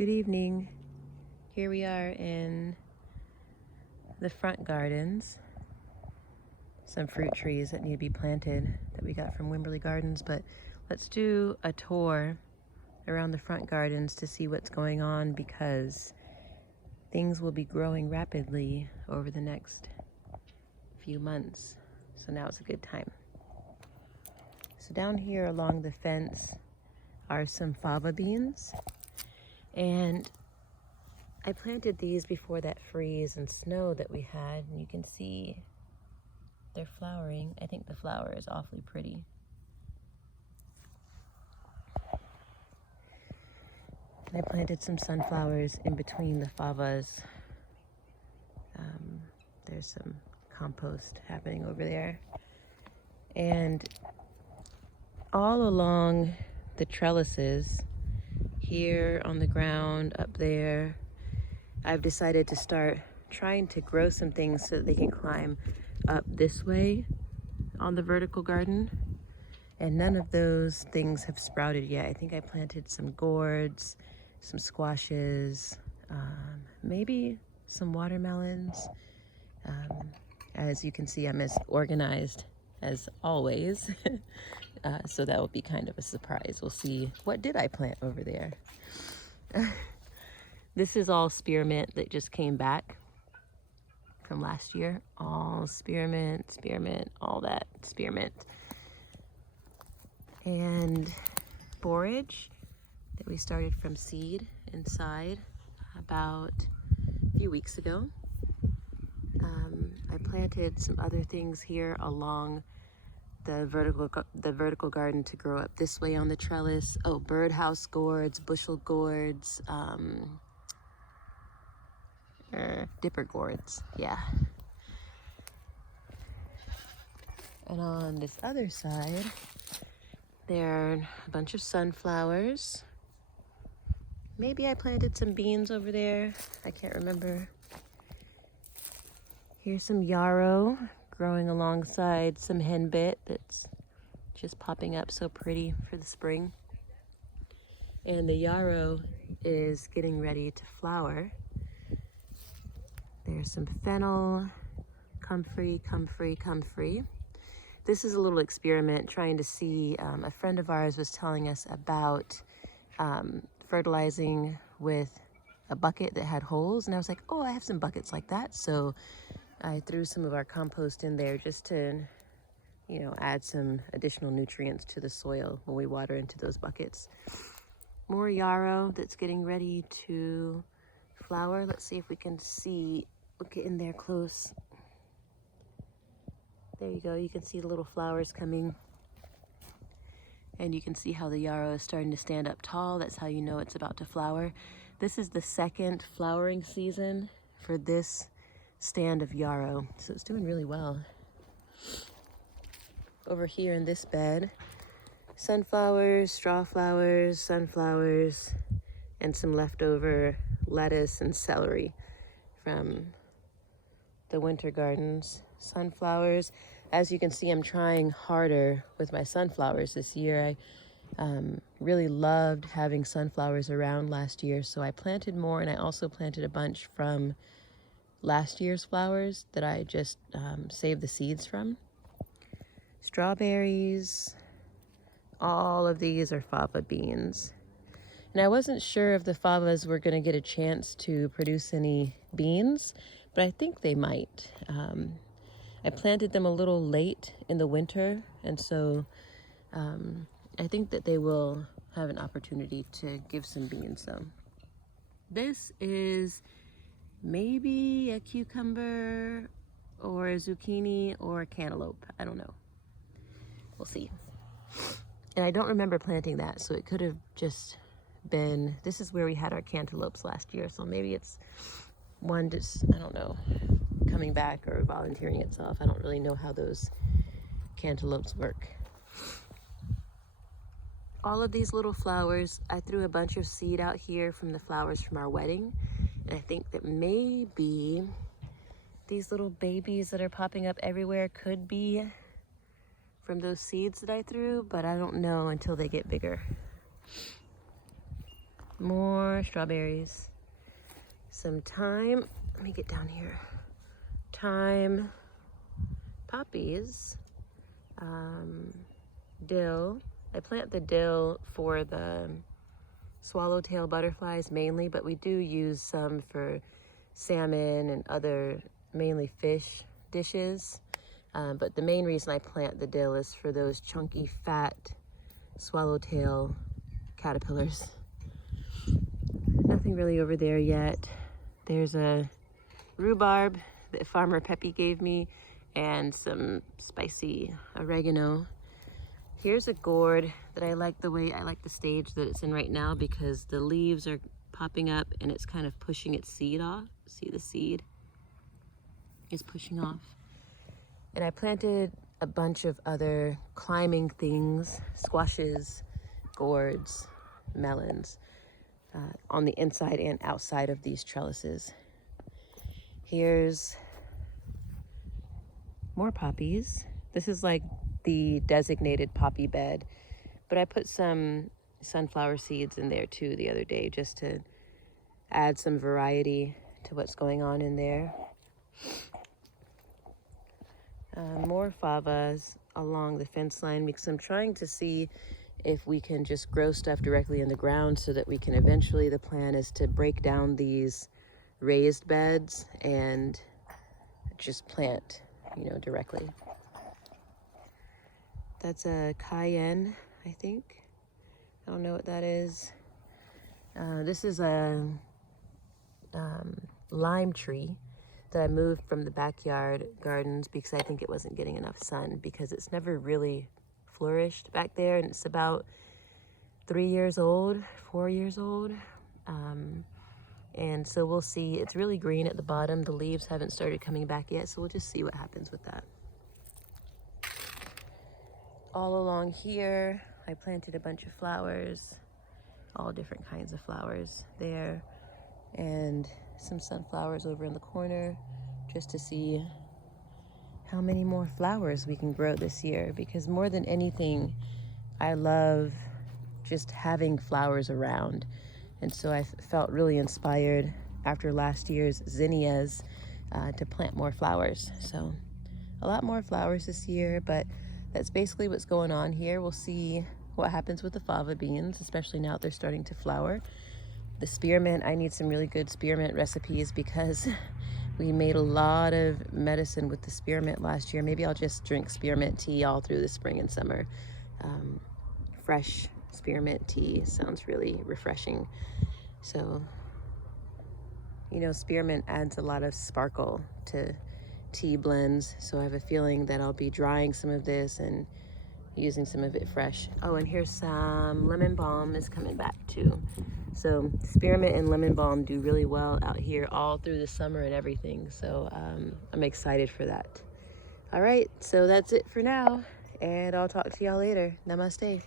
Good evening. Here we are in the front gardens. Some fruit trees that need to be planted that we got from Wimberley Gardens, but let's do a tour around the front gardens to see what's going on because things will be growing rapidly over the next few months. So now it's a good time. So down here along the fence are some fava beans, and I planted these before that freeze and snow that we had, and you can see they're flowering. I think the flower is awfully pretty. And I planted some sunflowers in between the favas. There's some compost happening over there. And all along the trellises, here on the ground, up there, I've decided to start trying to grow some things so that they can climb up this way on the vertical garden. And none of those things have sprouted yet. I think I planted some gourds, some squashes, maybe some watermelons. As you can see, I'm as organized as always. So that will be kind of a surprise. We'll see, what did I plant over there? This is all spearmint that just came back from last year. All spearmint, all that spearmint. And borage that we started from seed inside about a few weeks ago. I planted some other things here along the vertical garden to grow up this way on the trellis. Oh, birdhouse gourds, bushel gourds, dipper gourds, yeah. And on this other side, there are a bunch of sunflowers. Maybe I planted some beans over there. I can't remember. Here's some yarrow growing alongside some henbit that's just popping up so pretty for the spring. And the yarrow is getting ready to flower. There's some fennel, comfrey. This is a little experiment trying to see, a friend of ours was telling us about fertilizing with a bucket that had holes, and I was like, oh, I have some buckets like that. So I threw some of our compost in there just to, add some additional nutrients to the soil when we water into those buckets. More yarrow that's getting ready to flower. Let's see if we can see, look in there close. There you go, you can see the little flowers coming. And you can see how the yarrow is starting to stand up tall. That's how you know it's about to flower. This is the second flowering season for this stand of yarrow, so it's doing really well. Over here in this bed, sunflowers, straw flowers, sunflowers, and some leftover lettuce and celery from the winter gardens. Sunflowers, as you can see, I'm trying harder with my sunflowers this year. I really loved having sunflowers around last year, so I planted more, and I also planted a bunch from last year's flowers that I just saved the seeds from. Strawberries, all of these are fava beans. And I wasn't sure if the favas were going to get a chance to produce any beans, but I think they might. I planted them a little late in the winter, and so I think that they will have an opportunity to give some beans. So this is maybe a cucumber or a zucchini or a cantaloupe. I don't know. We'll see. And I don't remember planting that, so it could have just been, this is where we had our cantaloupes last year, so maybe it's one just, I don't know, coming back or volunteering itself. I don't really know how those cantaloupes work. All of these little flowers, I threw a bunch of seed out here from the flowers from our wedding. And I think that maybe these little babies that are popping up everywhere could be from those seeds that I threw, but I don't know until they get bigger. More strawberries. Some thyme. Let me get down here. Thyme, poppies, dill. I plant the dill for the swallowtail butterflies mainly, but we do use some for salmon and other mainly fish dishes. But the main reason I plant the dill is for those chunky, fat swallowtail caterpillars. Nothing really over there yet. There's a rhubarb that Farmer Peppy gave me and some spicy oregano. Here's a gourd that I like the stage that it's in right now because the leaves are popping up and it's kind of pushing its seed off. See, the seed is pushing off. And I planted a bunch of other climbing things, squashes, gourds, melons, on the inside and outside of these trellises. Here's more poppies. This is like the designated poppy bed, but I put some sunflower seeds in there too the other day just to add some variety to what's going on in there. More favas along the fence line because I'm trying to see if we can just grow stuff directly in the ground so that we can eventually, the plan is to break down these raised beds and just plant, directly. That's a cayenne, I think. I don't know what that is. This is a lime tree that I moved from the backyard gardens because I think it wasn't getting enough sun because it's never really flourished back there, and it's about 4 years old. And so we'll see. It's really green at the bottom. The leaves haven't started coming back yet, so we'll just see what happens with that. All along here, I planted a bunch of flowers, all different kinds of flowers there, and some sunflowers over in the corner just to see how many more flowers we can grow this year, because more than anything, I love just having flowers around. And so I felt really inspired after last year's zinnias to plant more flowers. So a lot more flowers this year, but that's basically what's going on here. We'll see what happens with the fava beans, especially now that they're starting to flower. The spearmint, I need some really good spearmint recipes because we made a lot of medicine with the spearmint last year. Maybe I'll just drink spearmint tea all through the spring and summer. Fresh spearmint tea sounds really refreshing. So, spearmint adds a lot of sparkle to tea blends. So I have a feeling that I'll be drying some of this and using some of it fresh. Oh, and here's some lemon balm is coming back too. So spearmint and lemon balm do really well out here all through the summer and everything. So I'm excited for that. All right, so that's it for now, and I'll talk to y'all later. Namaste.